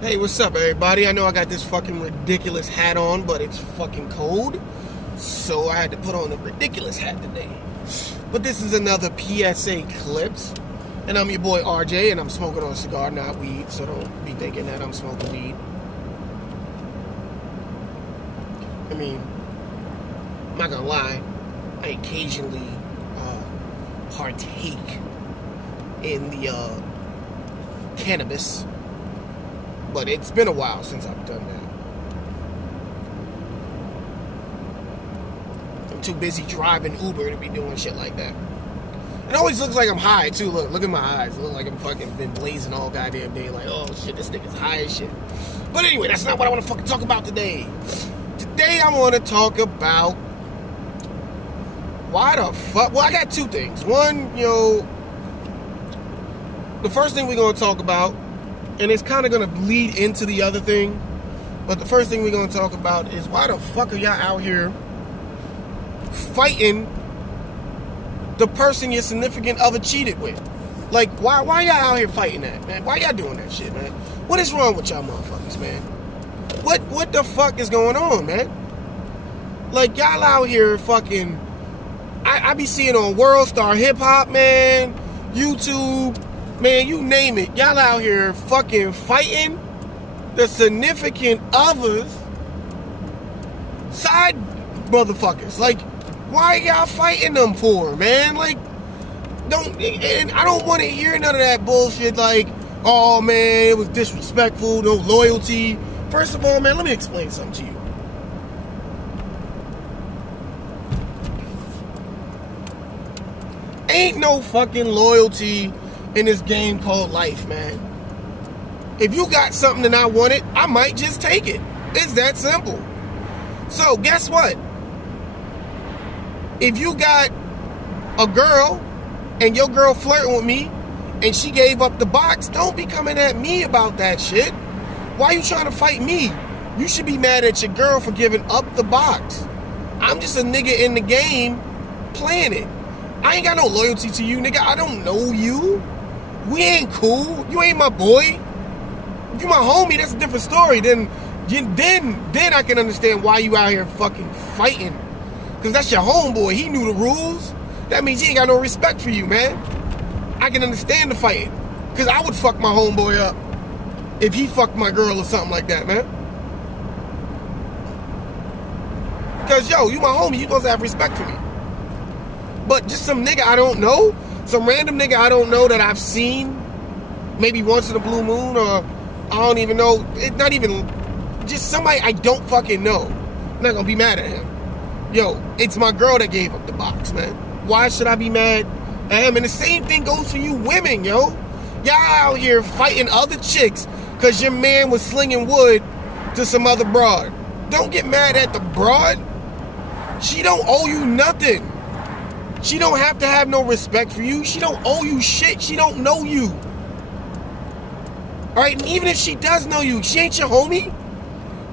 Hey, what's up, everybody? I know I got this fucking ridiculous hat on, but it's fucking cold, so I had to put on a ridiculous hat today. But this is another PSA Clips, and I'm your boy RJ, and I'm smoking on a cigar, not weed, so don't be thinking that I'm smoking weed. I mean, I'm not gonna lie, I occasionally partake in the cannabis, but it's been a while since I've done that. I'm too busy driving Uber to be doing shit like that. It always looks like I'm high too. Look at my eyes. It looks like I'm fucking been blazing all goddamn day. Like, oh shit, this nigga's high as shit. But anyway, that's not what I want to fucking talk about today. Today I want to talk about why the fuck. Well, I got two things. One, the first thing we're gonna talk about, and it's kind of gonna bleed into the other thing, but the first thing we're gonna talk about is why the fuck are y'all out here fighting the person your significant other cheated with? Like, why y'all out here fighting that, man? Why y'all doing that shit, man? What is wrong with y'all motherfuckers, man? What the fuck is going on, man? Like, y'all out here fucking, I be seeing on World Star Hip Hop, man, YouTube, man, you name it. Y'all out here fucking fighting the significant others side motherfuckers. Like, why y'all fighting them for, man? Like, and I don't want to hear none of that bullshit like, oh man, it was disrespectful, no loyalty. First of all, man, let me explain something to you. Ain't no fucking loyalty in this game called life, man. If you got something and I want it, I might just take it. It's that simple. So guess what? If you got a girl and your girl flirting with me and she gave up the box, don't be coming at me about that shit. Why you trying to fight me? You should be mad at your girl for giving up the box. I'm just a nigga in the game playing it. I ain't got no loyalty to you, nigga. I don't know you. We ain't cool. You ain't my boy. If you my homie, that's a different story. Then I can understand why you out here fucking fighting. Because that's your homeboy. He knew the rules. That means he ain't got no respect for you, man. I can understand the fighting. Because I would fuck my homeboy up if he fucked my girl or something like that, man. Because, yo, you my homie. You supposed to have respect for me. But just some nigga I don't know, some random nigga I don't know that I've seen maybe once in a blue moon, or I don't even know, it's not even, just somebody I don't fucking know. I'm not gonna be mad at him. Yo, it's my girl that gave up the box, man. Why should I be mad at him? And the same thing goes for you women, yo. Y'all out here fighting other chicks because your man was slinging wood to some other broad. Don't get mad at the broad. She don't owe you nothing. She don't have to have no respect for you. She don't owe you shit. She don't know you. Alright, and even if she does know you, she ain't your homie.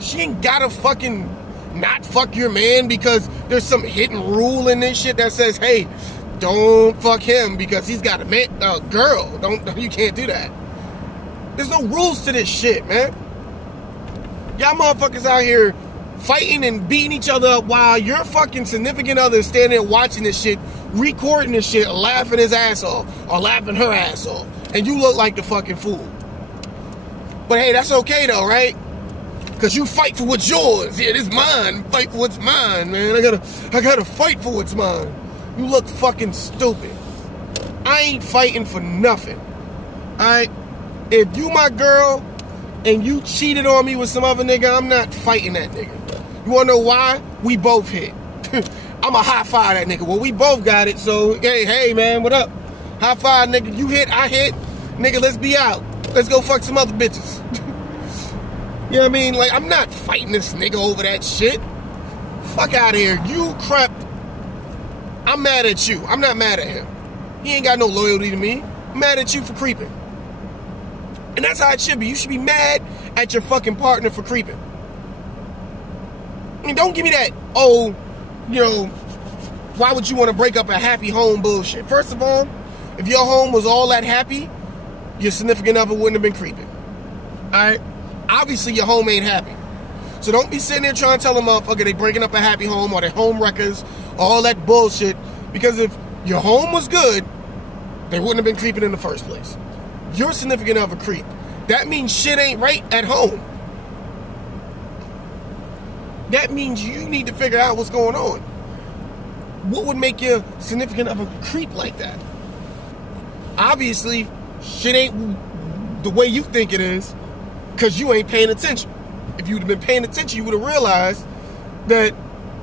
She ain't gotta fucking not fuck your man because there's some hidden rule in this shit that says, hey, don't fuck him because he's got a girl. You can't do that. There's no rules to this shit, man. Y'all motherfuckers out here fighting and beating each other up while your fucking significant other is standing there watching this shit, recording this shit, laughing his ass off, or laughing her ass off, and you look like the fucking fool. But hey, that's okay though, right? Because you fight for what's yours. Yeah, this mine. Fight for what's mine, man. I gotta fight for what's mine. You look fucking stupid. I ain't fighting for nothing. Alright? If you my girl and you cheated on me with some other nigga, I'm not fighting that nigga. You wanna know why? We both hit. I'ma high five that nigga. Well, we both got it, so hey man, what up? High five, nigga. You hit, I hit. Nigga, let's be out. Let's go fuck some other bitches. You know what I mean? Like, I'm not fighting this nigga over that shit. Fuck out of here. You crept. I'm mad at you. I'm not mad at him. He ain't got no loyalty to me. I'm mad at you for creeping. And that's how it should be. You should be mad at your fucking partner for creeping. I mean, don't give me that, oh, why would you want to break up a happy home bullshit? First of all, if your home was all that happy, your significant other wouldn't have been creeping. Alright? obviously your home ain't happy. So don't be sitting there trying to tell a motherfucker they breaking up a happy home or their home wreckers, all that bullshit. Because if your home was good, they wouldn't have been creeping in the first place. You're significant other creep. That means shit ain't right at home. That means you need to figure out what's going on. What would make your significant other creep like that? Obviously, shit ain't the way you think it is because you ain't paying attention. If you'd have been paying attention, you would have realized that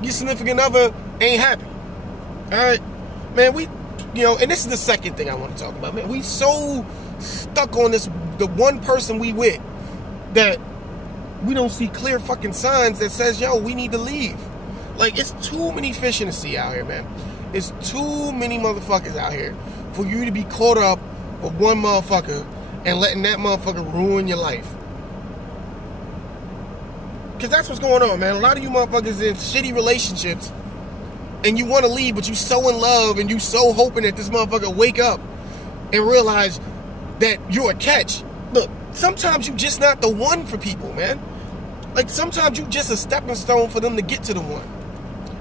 your significant other ain't happy. Alright? Man, and this is the second thing I want to talk about, man. We so stuck on the one person we with that we don't see clear fucking signs that says, yo, we need to leave. Like, it's too many fish in the sea out here, man. It's too many motherfuckers out here for you to be caught up with one motherfucker and letting that motherfucker ruin your life. Because that's what's going on, man. A lot of you motherfuckers in shitty relationships and you want to leave, but you so in love and you so hoping that this motherfucker wake up and realize that you're a catch. Look, sometimes you just not the one for people, man. Like, sometimes you just a stepping stone for them to get to the one.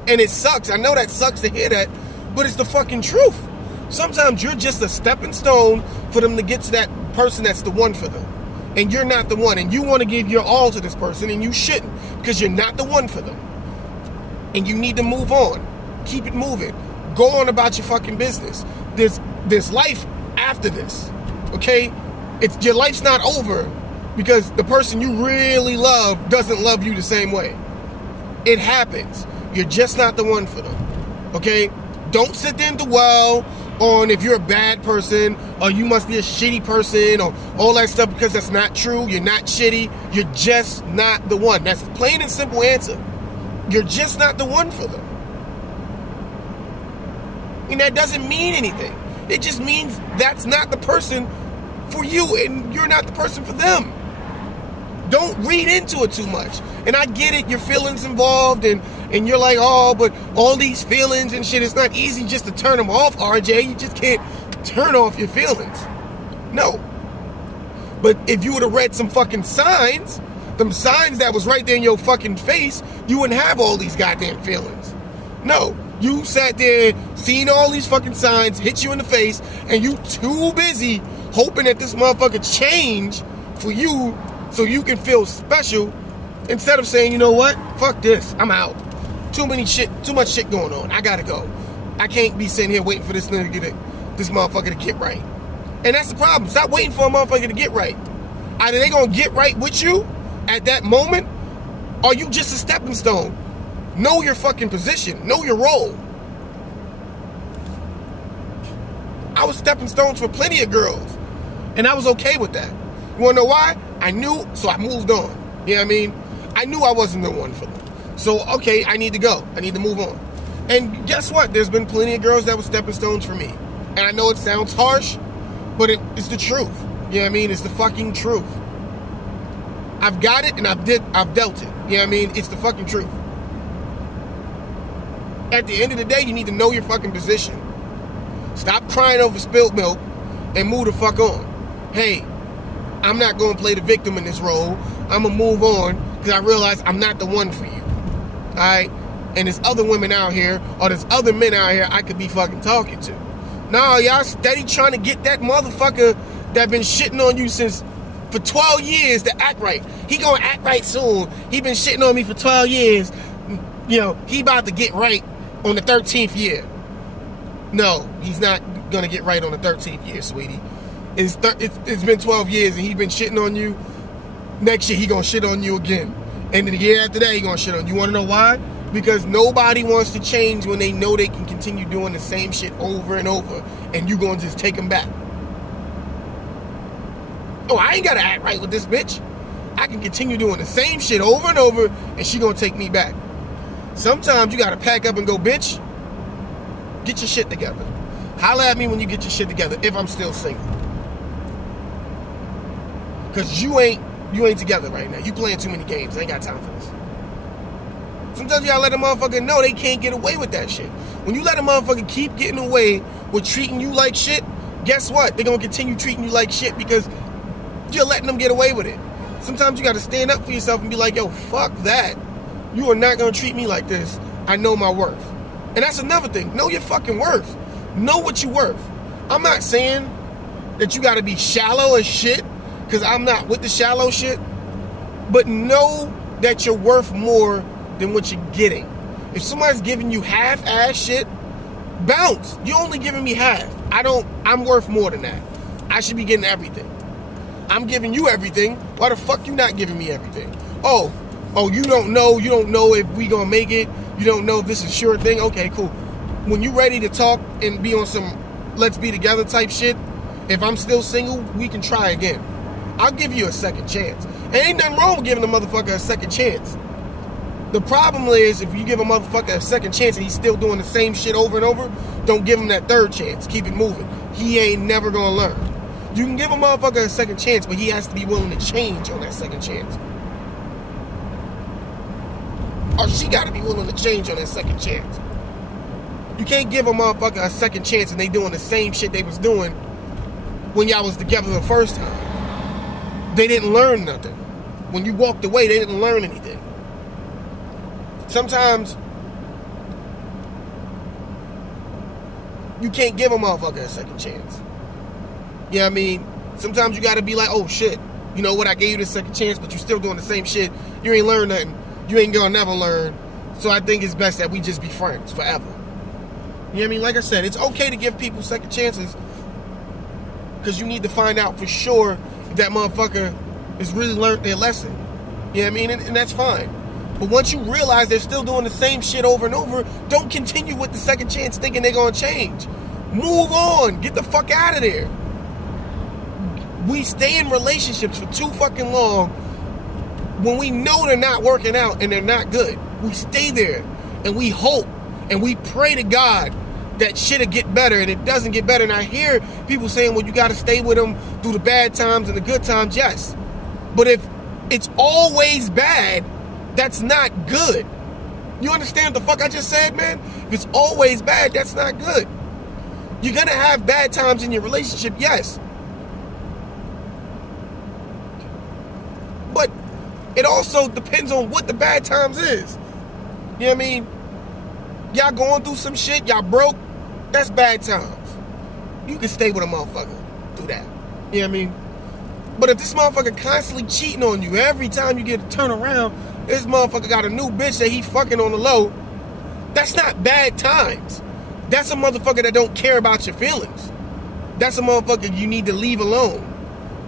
And it sucks. I know that sucks to hear that, but it's the fucking truth. Sometimes you're just a stepping stone for them to get to that person that's the one for them. And you're not the one. And you want to give your all to this person, and you shouldn't, because you're not the one for them. And you need to move on. Keep it moving. Go on about your fucking business. There's life after this. Okay? Your life's not over because the person you really love doesn't love you the same way. It happens. You're just not the one for them. Okay? Don't sit there and dwell on if you're a bad person or you must be a shitty person or all that stuff, because that's not true. You're not shitty. You're just not the one. That's a plain and simple answer. You're just not the one for them. And that doesn't mean anything. It just means that's not the person for you and you're not the person for them. Don't read into it too much. And I get it, your feelings involved, and you're like, oh, but all these feelings and shit, it's not easy just to turn them off, RJ. You just can't turn off your feelings. No. But if you would have read some fucking signs, them signs that was right there in your fucking face, you wouldn't have all these goddamn feelings. No. You sat there, seen all these fucking signs, hit you in the face, and you too busy hoping that this motherfucker change for you so you can feel special, instead of saying, you know what, fuck this, I'm out. Too much shit going on. I gotta go. I can't be sitting here waiting for this motherfucker to get right. And that's the problem. Stop waiting for a motherfucker to get right. Either they gonna get right with you at that moment, or you just a stepping stone. Know your fucking position. Know your role. I was stepping stones for plenty of girls, and I was okay with that. You wanna know why? I knew, so I moved on. You know what I mean? I knew I wasn't the one for them. So, okay, I need to go. I need to move on. And guess what? There's been plenty of girls that were stepping stones for me. And I know it sounds harsh, but it's the truth. You know what I mean? It's the fucking truth. I've got it and I've dealt it. You know what I mean? It's the fucking truth. At the end of the day, you need to know your fucking position. Stop crying over spilled milk and move the fuck on. Hey, I'm not going to play the victim in this role. I'm going to move on because I realize I'm not the one for you. Alright? And there's other women out here, or there's other men out here I could be fucking talking to. No, y'all steady trying to get that motherfucker that been shitting on you for 12 years to act right. He gonna act right soon. He been shitting on me for 12 years. You know, he about to get right on the 13th year. No, he's not gonna get right on the 13th year, sweetie. It's been 12 years and he's been shitting on you. Next year he gonna shit on you again. And the year after that he gonna shit on you. You wanna know why? Because nobody wants to change when they know they can continue doing the same shit over and over, and you gonna just take them back. Oh, I ain't gotta act right with this bitch. I can continue doing the same shit over and over, and she gonna take me back. Sometimes you gotta pack up and go, bitch, get your shit together. Holla at me when you get your shit together, if I'm still single. Cause you ain't together right now. You playing too many games. I ain't got time for this. Sometimes you gotta let a motherfucker know they can't get away with that shit. When you let a motherfucker keep getting away with treating you like shit, guess what? They're gonna continue treating you like shit because you're letting them get away with it. Sometimes you got to stand up for yourself and be like, yo, fuck that. You are not going to treat me like this. I know my worth. And that's another thing. Know your fucking worth. Know what you're worth. I'm not saying that you got to be shallow as shit, because I'm not with the shallow shit. But know that you're worth more than what you're getting. If somebody's giving you half-ass shit, bounce. You're only giving me half. I'm worth more than that. I should be getting everything. I'm giving you everything. Why the fuck you not giving me everything? Oh, you don't know if we gonna make it. You don't know if this is a sure thing. Okay, cool. When you ready to talk and be on some let's be together type shit, if I'm still single, we can try again. I'll give you a second chance. And ain't nothing wrong with giving a motherfucker a second chance. The problem is, if you give a motherfucker a second chance and he's still doing the same shit over and over, don't give him that third chance. Keep it moving. He ain't never gonna learn. You can give a motherfucker a second chance, but he has to be willing to change on that second chance. Or she gotta be willing to change on that second chance. You can't give a motherfucker a second chance and they doing the same shit they was doing when y'all was together the first time. They didn't learn nothing. When you walked away, they didn't learn anything. Sometimes you can't give a motherfucker a second chance. You know what I mean? Sometimes you gotta be like, oh shit, you know what, I gave you this second chance, but you still doing the same shit. You ain't learned nothing. You ain't gonna never learn. So I think it's best that we just be friends forever. You know what I mean? Like I said, it's okay to give people second chances, because you need to find out for sure if that motherfucker has really learned their lesson. You know what I mean? And that's fine. But once you realize they're still doing the same shit over and over, don't continue with the second chance thinking they're gonna change. Move on. Get the fuck out of there. We stay in relationships for too fucking long when we know they're not working out and they're not good. We stay there and we hope and we pray to God that shit'll get better, and it doesn't get better. And I hear people saying, well, you gotta stay with them through the bad times and the good times. Yes. But if it's always bad, that's not good. You understand what the fuck I just said, man? If it's always bad, that's not good. You're gonna have bad times in your relationship, yes. But it also depends on what the bad times is. You know what I mean? Y'all going through some shit, y'all broke, that's bad times. You can stay with a motherfucker through that. You know what I mean? But if this motherfucker constantly cheating on you, every time you get to turn around, this motherfucker got a new bitch that he fucking on the low, that's not bad times. That's a motherfucker that don't care about your feelings. That's a motherfucker you need to leave alone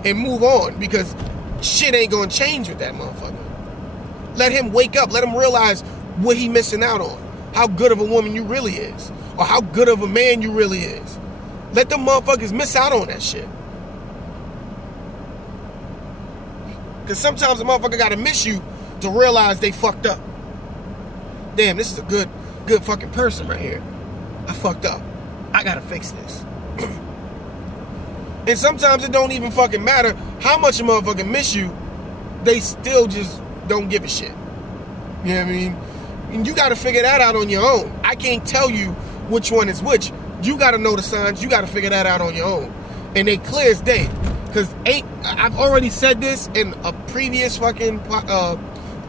and move on, because shit ain't gonna change with that motherfucker. Let him wake up. Let him realize what he missing out on. How good of a woman you really is. Or how good of a man you really is. Let them motherfuckers miss out on that shit. Because sometimes a motherfucker gotta miss you to realize they fucked up. Damn, this is a good fucking person right here. I fucked up. I gotta fix this. And sometimes it don't even fucking matter how much a motherfucker miss you. They still just don't give a shit. You know what I mean? And you gotta figure that out on your own. I can't tell you which one is which. You gotta know the signs. You gotta figure that out on your own. And they clear as day. Because I've already said this in a previous fucking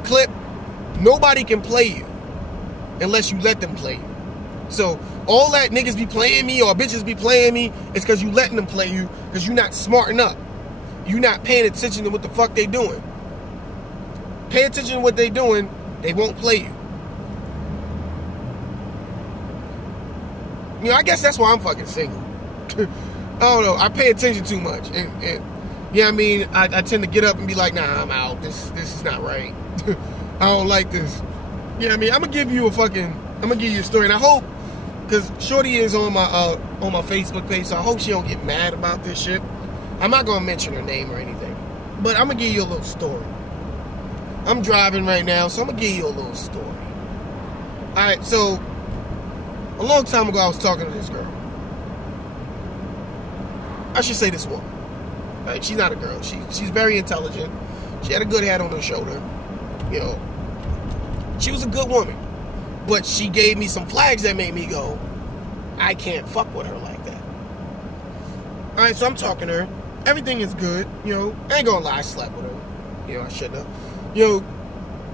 clip. Nobody can play you unless you let them play you. So all that niggas be playing me or bitches be playing me is because you letting them play you, because you not smarting up. You not paying attention to what the fuck they doing. Pay attention to what they doing, they won't play you. You know, I guess that's why I'm fucking single. I don't know. I pay attention too much. And you know what I mean? I tend to get up and be like, nah, I'm out. This is not right. I don't like this. You know what I mean? I'm going to give you a story. And I hope, because Shorty is on my Facebook page, so I hope she don't get mad about this shit. I'm not going to mention her name or anything. But I'm going to give you a little story. I'm driving right now, so I'm going to give you a little story. Alright, so a long time ago, I was talking to this girl. I should say this woman. Right? She's not a girl. She's very intelligent. She had a good head on her shoulder. You know, she was a good woman. But she gave me some flags that made me go, I can't fuck with her like that. Alright, so I'm talking to her. Everything is good. You know, I ain't gonna lie, I slept with her. You You know, I shouldn't have. You know,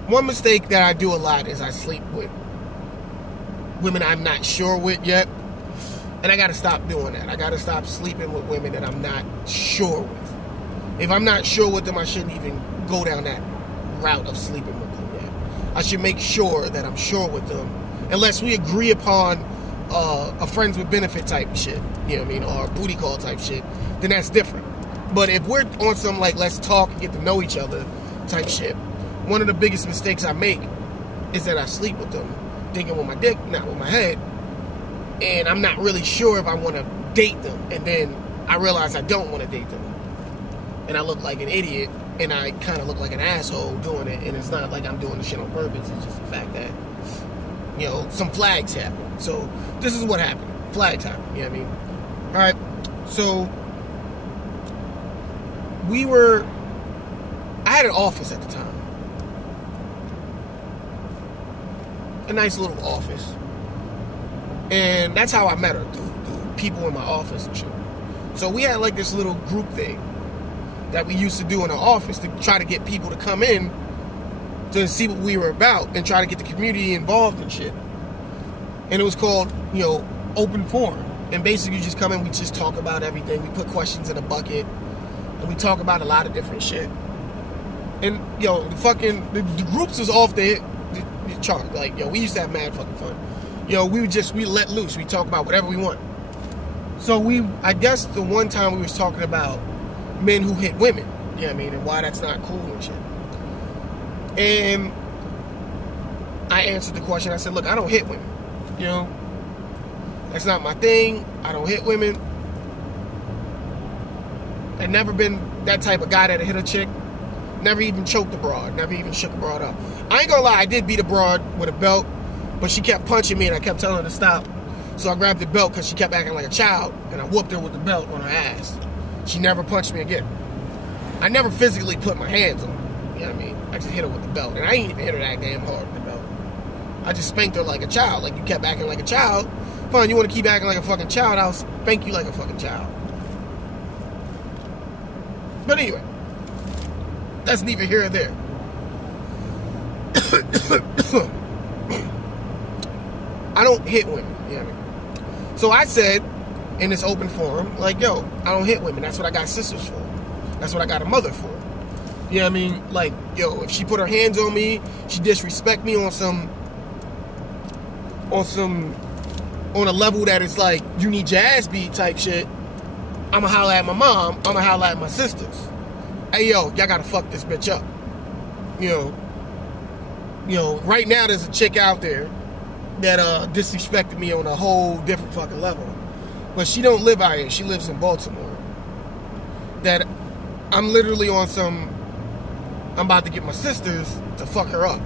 one mistake that I do a lot is I sleep with women I'm not sure with yet. And I got to stop doing that. I got to stop sleeping with women that I'm not sure with. If I'm not sure with them, I shouldn't even go down that route of sleeping with them yet. I should make sure that I'm sure with them. Unless we agree upon a friends with benefit type shit, you know what I mean, or a booty call type shit, then that's different. But if we're on some, like, let's talk and get to know each other type shit, one of the biggest mistakes I make is that I sleep with them, thinking with my dick, not with my head, and I'm not really sure if I want to date them, and then I realize I don't want to date them, and I look like an idiot, and I kind of look like an asshole doing it, and it's not like I'm doing the shit on purpose, it's just the fact that, you know, some flags happen. So, this is what happened. Flags happen, you know what I mean? Alright, so, I had an office at the time. A nice little office. And that's how I met her, through people in my office and shit. So we had like this little group thing that we used to do in our office to try to get people to come in to see what we were about and try to get the community involved and shit. And it was called, you know, open forum. And basically you just come in, we just talk about everything. We put questions in a bucket and we talk about a lot of different shit. And, yo, the groups was off the chart. Like, yo, we used to have mad fucking fun. Yo, we let loose. We talk about whatever we want. So I guess the one time we was talking about men who hit women, you know what I mean, and why that's not cool and shit. And I answered the question. I said, look, I don't hit women, you know. That's not my thing. I don't hit women. I've never been that type of guy that hit a chick. Never even choked a broad. Never even shook a broad up. I ain't gonna lie, I did beat a broad with a belt, but she kept punching me and I kept telling her to stop. So I grabbed the belt because she kept acting like a child, and I whooped her with the belt on her ass. She never punched me again. I never physically put my hands on her. You know what I mean? I just hit her with the belt. And I ain't even hit her that damn hard with the belt. I just spanked her like a child. Like, you kept acting like a child. Fine, you want to keep acting like a fucking child, I'll spank you like a fucking child. But anyway, that's neither here or there. I don't hit women, you know what I mean? So I said in this open forum, like, yo, I don't hit women. That's what I got sisters for. That's what I got a mother for. You know what I mean? Like, yo, if she put her hands on me, she disrespect me on a level that is like, you need your ass beat type shit, I'ma holler at my mom, I'ma holler at my sisters. Hey, yo, y'all gotta fuck this bitch up. You know, right now there's a chick out there that disrespected me on a whole different fucking level. But she don't live out here, she lives in Baltimore. That I'm literally on I'm about to get my sisters to fuck her up.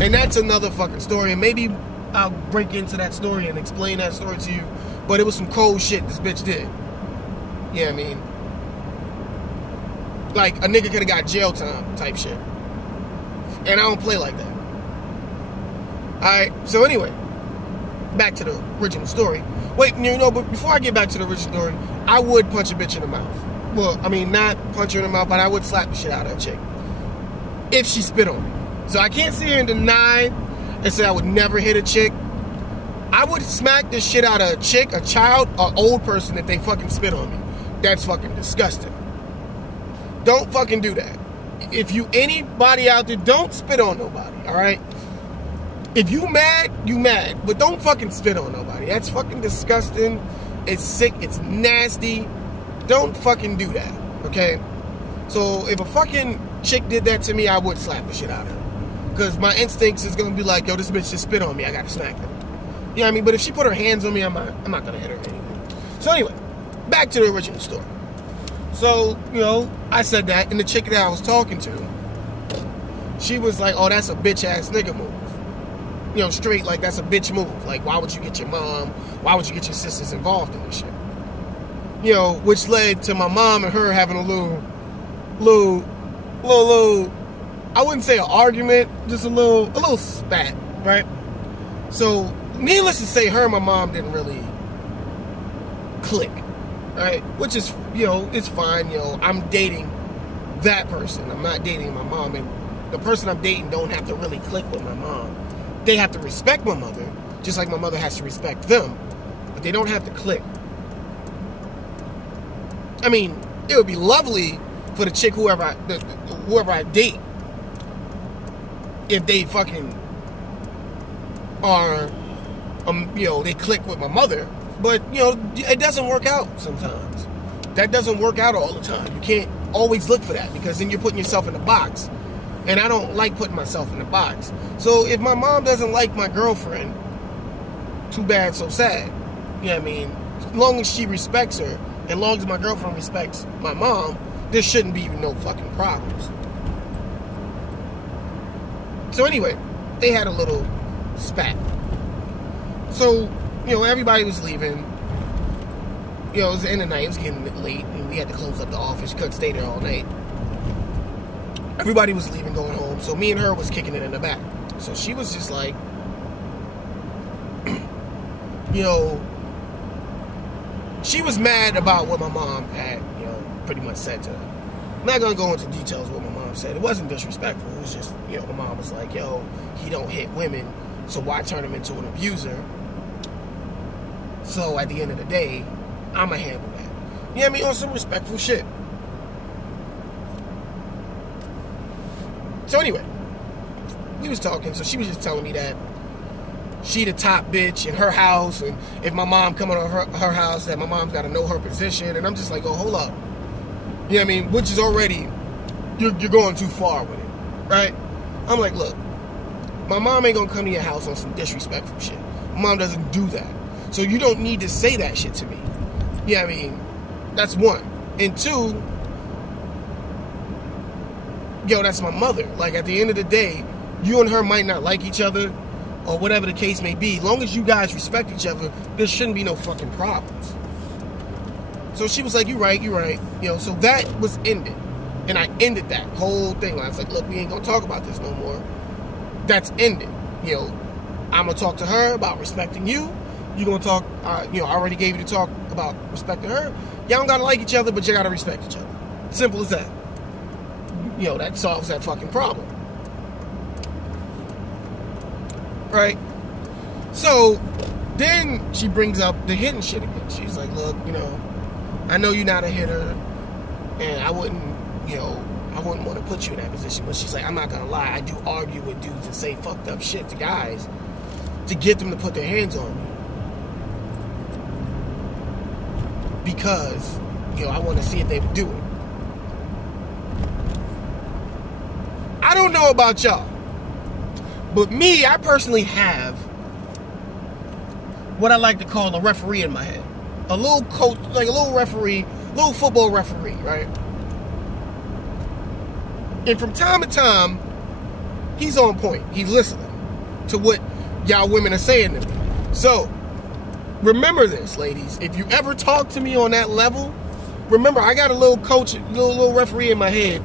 And that's another fucking story, and maybe I'll break into that story and explain that story to you. But it was some cold shit this bitch did. You know what I mean? Like, a nigga could have got jail time type shit. And I don't play like that. Alright, so anyway, back to the original story. Wait, you know, but before I get back to the original story, I would punch a bitch in the mouth. Well, I mean, not punch her in the mouth, but I would slap the shit out of that chick if she spit on me. So I can't sit here and deny and say I would never hit a chick. I would smack the shit out of a chick, a child, or old person if they fucking spit on me. That's fucking disgusting. Don't fucking do that. If you, anybody out there, don't spit on nobody, alright? If you mad, you mad. But don't fucking spit on nobody. That's fucking disgusting. It's sick. It's nasty. Don't fucking do that, okay? So if a fucking chick did that to me, I would slap the shit out of her. Because my instincts is going to be like, yo, this bitch just spit on me. I got to smack her. You know what I mean? But if she put her hands on me, I'm not going to hit her anyway. So anyway, back to the original story. So, you know, I said that, and the chick that I was talking to, she was like, oh, that's a bitch-ass nigga move. You know, straight, like, that's a bitch move. Like, why would you get your mom, why would you get your sisters involved in this shit? You know, which led to my mom and her having a little, I wouldn't say an argument, just a little spat, right? So, needless to say, her and my mom didn't really click, right? Which is, you know, it's fine, you know, I'm dating that person. I'm not dating my mom, and the person I'm dating don't have to really click with my mom. They have to respect my mother, just like my mother has to respect them, but they don't have to click. I mean, it would be lovely for the chick, whoever I date, if they fucking are, they click with my mother. But, it doesn't work out sometimes. That doesn't work out all the time. You can't always look for that, because then you're putting yourself in a box. And I don't like putting myself in a box. So if my mom doesn't like my girlfriend, too bad, so sad. You know what I mean? As long as she respects her, and as long as my girlfriend respects my mom, there shouldn't be no fucking problems. So anyway, they had a little spat. So, everybody was leaving. It was the end of the night. It was getting late, and we had to close up the office. Couldn't stay there all night. Everybody was leaving, going home. So me and her was kicking it in the back. So she was just like, she was mad about what my mom had, pretty much said to her. I'm not going to go into details of what my mom said. It wasn't disrespectful. It was just, my mom was like, he don't hit women, so why turn him into an abuser? So at the end of the day, I'ma handle that. You know what I mean? On some respectful shit. So anyway, we was talking, so she was just telling me that she the top bitch in her house, and if my mom come on her house, that my mom's got to know her position. And I'm just like, oh, hold up. You know what I mean? Which is already, you're going too far with it, right? I'm like, look, my mom ain't gonna come to your house on some disrespectful shit. My mom doesn't do that. So you don't need to say that shit to me. You know what I mean? That's one. And two, that's my mother. Like, at the end of the day, you and her might not like each other, or whatever the case may be. As long as you guys respect each other, there shouldn't be no fucking problems. So she was like, you're right. So that was ended. And I ended that whole thing. I was like, look, we ain't gonna talk about this no more. That's ended. I'm gonna talk to her about respecting you. You're gonna talk, I already gave you the talk about respecting her. Y'all don't gotta like each other, but you gotta respect each other. Simple as that. That solves that fucking problem. Right? So, then she brings up the hitting shit again. She's like, look, I know you're not a hitter, and I wouldn't want to put you in that position. But she's like, I'm not gonna lie, I do argue with dudes and say fucked up shit to guys to get them to put their hands on me. Because, I want to see if they would do it. I don't know about y'all, but me, I personally have what I like to call a referee in my head. A little coach, like a little referee, little football referee, right? And from time to time, he's on point. He's listening to what y'all women are saying to me. So, remember this, ladies. If you ever talk to me on that level, remember, I got a little coach, little referee in my head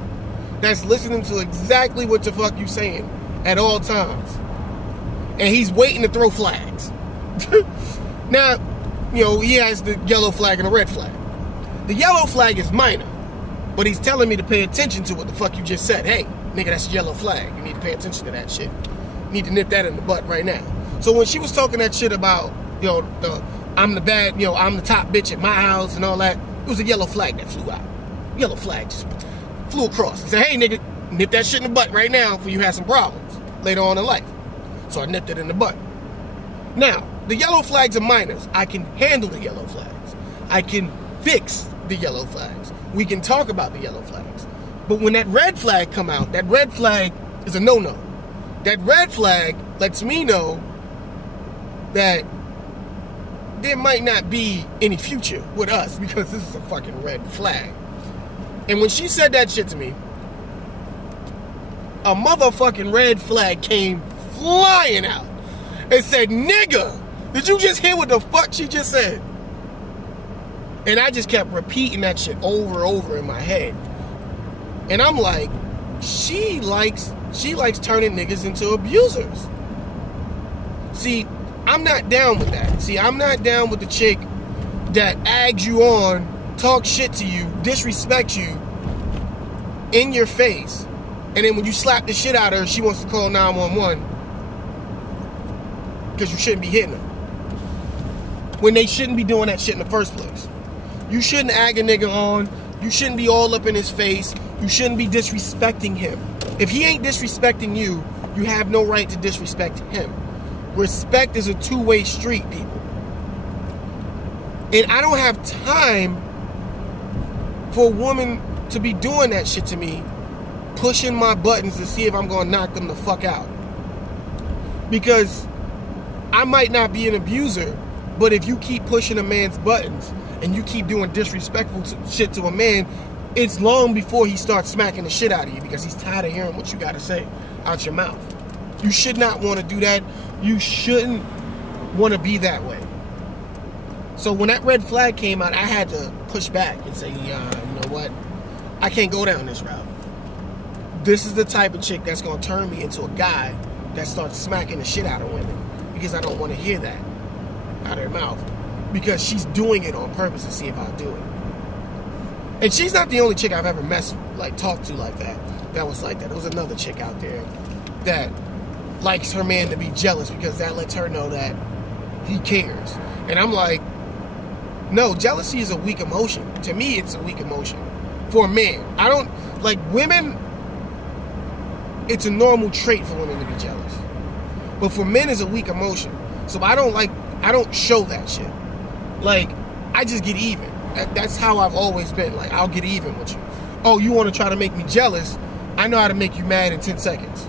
that's listening to exactly what the fuck you saying at all times. And he's waiting to throw flags. Now, he has the yellow flag and the red flag. The yellow flag is minor, but he's telling me to pay attention to what the fuck you just said. Hey, nigga, that's a yellow flag. You need to pay attention to that shit. You need to nip that in the butt right now. So when she was talking that shit about, I'm the bad, I'm the top bitch at my house and all that, it was a yellow flag that flew out. Yellow flag just flew across. He said, hey, nigga, nip that shit in the butt right now before you have some problems later on in life. So I nipped it in the butt. Now, the yellow flags are minors. I can handle the yellow flags. I can fix the yellow flags. We can talk about the yellow flags. But when that red flag come out, that red flag is a no-no. That red flag lets me know that there might not be any future with us because this is a fucking red flag. And when she said that shit to me, a motherfucking red flag came flying out and said, nigga, did you just hear what the fuck she just said? And I just kept repeating that shit over and over in my head. And I'm like, she likes turning niggas into abusers. See, I'm not down with that. See, I'm not down with the chick that aggs you on, talks shit to you, disrespects you, in your face, and then when you slap the shit out of her, she wants to call 911 because you shouldn't be hitting her. When they shouldn't be doing that shit in the first place. You shouldn't ag a nigga on. You shouldn't be all up in his face. You shouldn't be disrespecting him. If he ain't disrespecting you, you have no right to disrespect him. Respect is a two-way street, people. And I don't have time for a woman to be doing that shit to me, pushing my buttons to see if I'm going to knock them the fuck out. Because I might not be an abuser, but if you keep pushing a man's buttons and you keep doing disrespectful shit to a man, it's long before he starts smacking the shit out of you because he's tired of hearing what you got to say out your mouth. You should not want to do that. You shouldn't want to be that way. So when that red flag came out, I had to push back and say, yeah, you know what? I can't go down this route. This is the type of chick that's going to turn me into a guy that starts smacking the shit out of women because I don't want to hear that out of her mouth because she's doing it on purpose to see if I'll do it. And she's not the only chick I've ever talked to like that was like that. There was another chick out there that likes her man to be jealous because that lets her know that he cares. And I'm like, no, jealousy is a weak emotion. To me, it's a weak emotion. For a man. I don't, like, women, it's a normal trait for women to be jealous. But for men, it's a weak emotion. So I don't show that shit. Like, I just get even. That's how I've always been. Like, I'll get even with you. Oh, you want to try to make me jealous? I know how to make you mad in 10 seconds.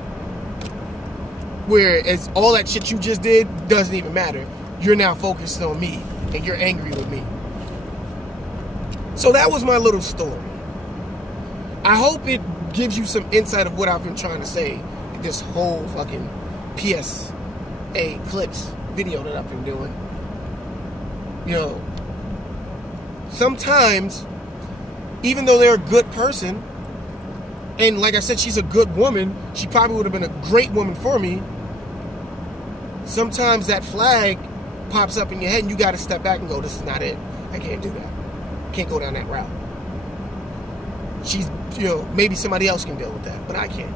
Whereas all that shit you just did doesn't even matter. You're now focused on me, and you're angry with me. So that was my little story. I hope it gives you some insight of what I've been trying to say in this whole fucking PSA Clips video that I've been doing. You know, sometimes, even though they're a good person, and like I said, she's a good woman, she probably would have been a great woman for me, sometimes that flag pops up in your head and you got to step back and go, this is not it. I can't do that. Can't go down that route. She's, you know, maybe somebody else can deal with that, but I can't.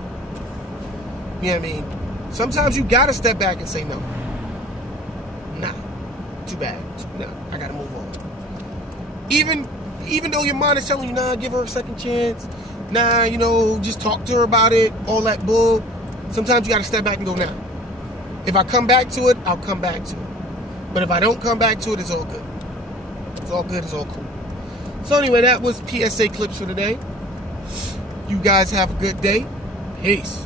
You know what I mean? Sometimes you got to step back and say, no. Nah. Too bad. No, I got to move on. Even though your mind is telling you, nah, give her a second chance. Nah, you know, just talk to her about it. All that bull. Sometimes you got to step back and go, nah. If I come back to it, I'll come back to it. But if I don't come back to it, it's all good. It's all good. It's all cool. So anyway, that was PSA Clips for today. You guys have a good day. Peace.